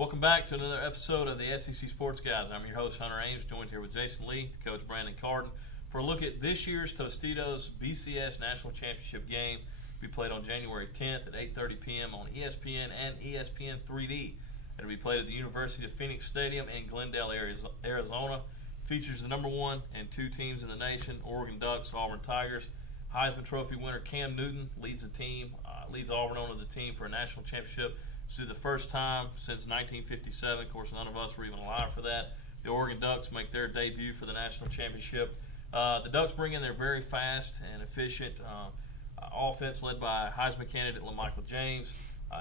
Welcome back to another episode of the SEC Sports Guys. I'm your host, Hunter Ames, joined here with Jason Lee, Coach Brandon Carden, for a look at this year's Tostitos BCS National Championship game. Be played on January 10th at 8:30 p.m. on ESPN and ESPN 3D. It'll be played at the University of Phoenix Stadium in Glendale, Arizona. Features the number 1 and 2 teams in the nation, Oregon Ducks, Auburn Tigers. Heisman Trophy winner Cam Newton leads Auburn onto the team for a national championship. This is the first time since 1957. Of course, none of us were even alive for that. The Oregon Ducks make their debut for the national championship. The Ducks bring in their very fast and efficient offense led by Heisman candidate LaMichael James.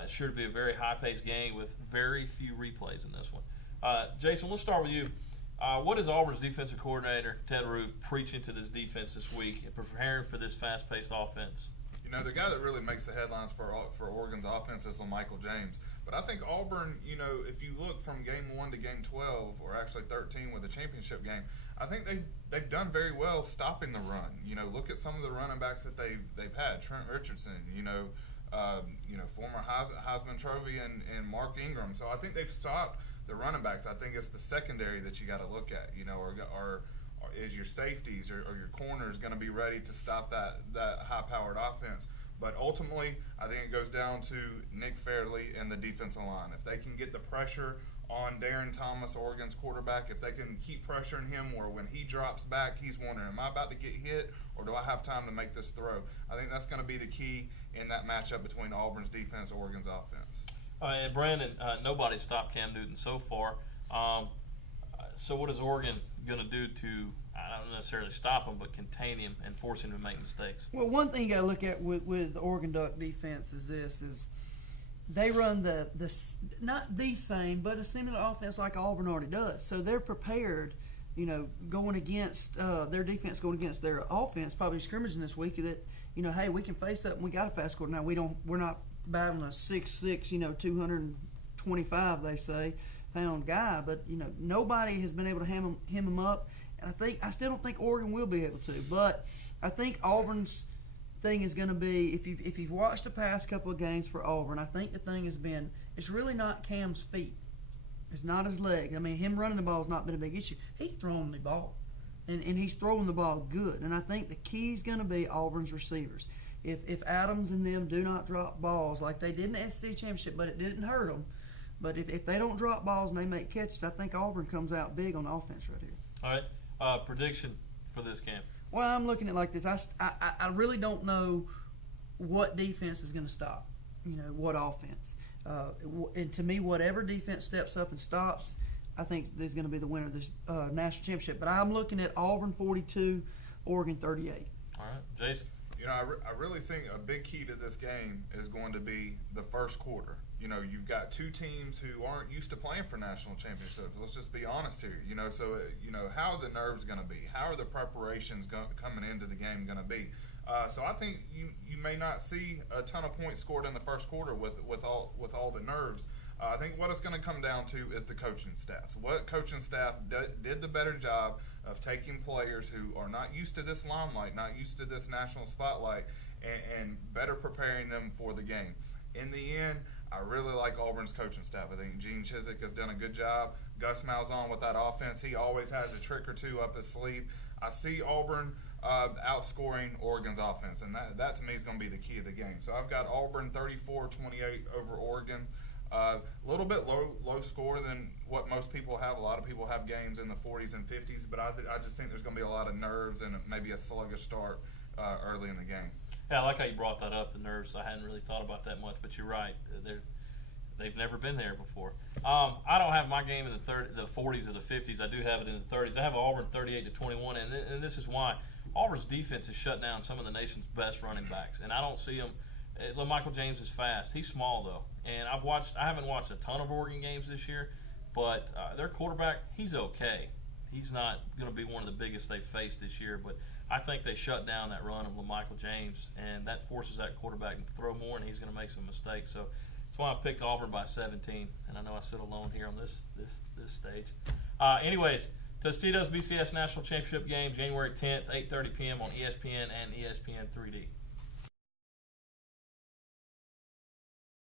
It's sure to be a very high-paced game with very few replays in this one. Jason, let's start with you. What is Auburn's defensive coordinator, Ted Roof, preaching to this defense this week and preparing for this fast-paced offense? You know, the guy that really makes the headlines for Oregon's offense is LaMichael James. But I think Auburn, you know, if you look from game 1 to game 12, or actually 13 with the championship game, I think they've done very well stopping the run. You know, look at some of the running backs that they've had. Trent Richardson, former Heisman Trophy and Mark Ingram. So I think they've stopped the running backs. I think it's the secondary that you got to look at. You know, or is your safeties or your corners going to be ready to stop that high-powered offense? But ultimately, I think it goes down to Nick Fairley and the defensive line. If they can get the pressure on Darren Thomas, Oregon's quarterback, if they can keep pressuring him where when he drops back, he's wondering, am I about to get hit or do I have time to make this throw? I think that's going to be the key in that matchup between Auburn's defense and Oregon's offense. And Brandon, nobody stopped Cam Newton so far. So what is Oregon going to do to, I don't necessarily stop him, but contain him and force him to make mistakes? Well, one thing you got to look at with the Oregon Duck defense is they run the not the same, but a similar offense like Auburn already does. So they're prepared, you know, going against their defense, going against their offense, probably scrimmaging this week. That, you know, hey, we can face up and we got a fast quarter. Now we're not battling a 6'6", 225 they say pound guy, but you know nobody has been able to hem him up, and I still don't think Oregon will be able to. But I think Auburn's thing is going to be, if you've watched the past couple of games for Auburn, I think the thing has been, it's really not Cam's feet, it's not his leg. I mean, him running the ball has not been a big issue. He's throwing the ball, and he's throwing the ball good. And I think the key is going to be Auburn's receivers. If Adams and them do not drop balls like they did in the SEC championship, but it didn't hurt them. But if they don't drop balls and they make catches, I think Auburn comes out big on offense right here. All right. Prediction for this game? Well, I'm looking at it like this. I really don't know what defense is going to stop, you know, what offense. And to me, whatever defense steps up and stops, I think is going to be the winner of this national championship. But I'm looking at Auburn 42, Oregon 38. All right. Jason? You know, I really think a big key to this game is going to be the first quarter. You know, you've got two teams who aren't used to playing for national championships. Let's just be honest here. You know, so, how are the nerves going to be? How are the preparations coming into the game going to be? So I think you may not see a ton of points scored in the first quarter with all the nerves. I think what it's going to come down to is the coaching staff. So what coaching staff did the better job of taking players who are not used to this limelight, not used to this national spotlight, and better preparing them for the game. In the end, I really like Auburn's coaching staff. I think Gene Chizik has done a good job. Gus Malzahn with that offense, he always has a trick or two up his sleeve. I see Auburn outscoring Oregon's offense, and that to me is going to be the key of the game. So I've got Auburn 34-28 over Oregon. A little bit low score than what most people have. A lot of people have games in the 40s and 50s, but I just think there's going to be a lot of nerves and maybe a sluggish start early in the game. Yeah, I like how you brought that up, the nerves. I hadn't really thought about that much, but you're right. They've never been there before. I don't have my game in the 40s or the 50s. I do have it in the 30s. I have Auburn 38-21, and this is why. Auburn's defense has shut down some of the nation's best running backs, and I don't see them. LaMichael James is fast. He's small, though. And I haven't watched a ton of Oregon games this year, but their quarterback, he's okay. He's not going to be one of the biggest they've faced this year, but I think they shut down that run of LaMichael James, and that forces that quarterback to throw more, and he's going to make some mistakes. So that's why I picked Auburn by 17, and I know I sit alone here on this stage. Anyways, Tostitos BCS National Championship game, January 10th, 8:30 p.m. on ESPN and ESPN 3D.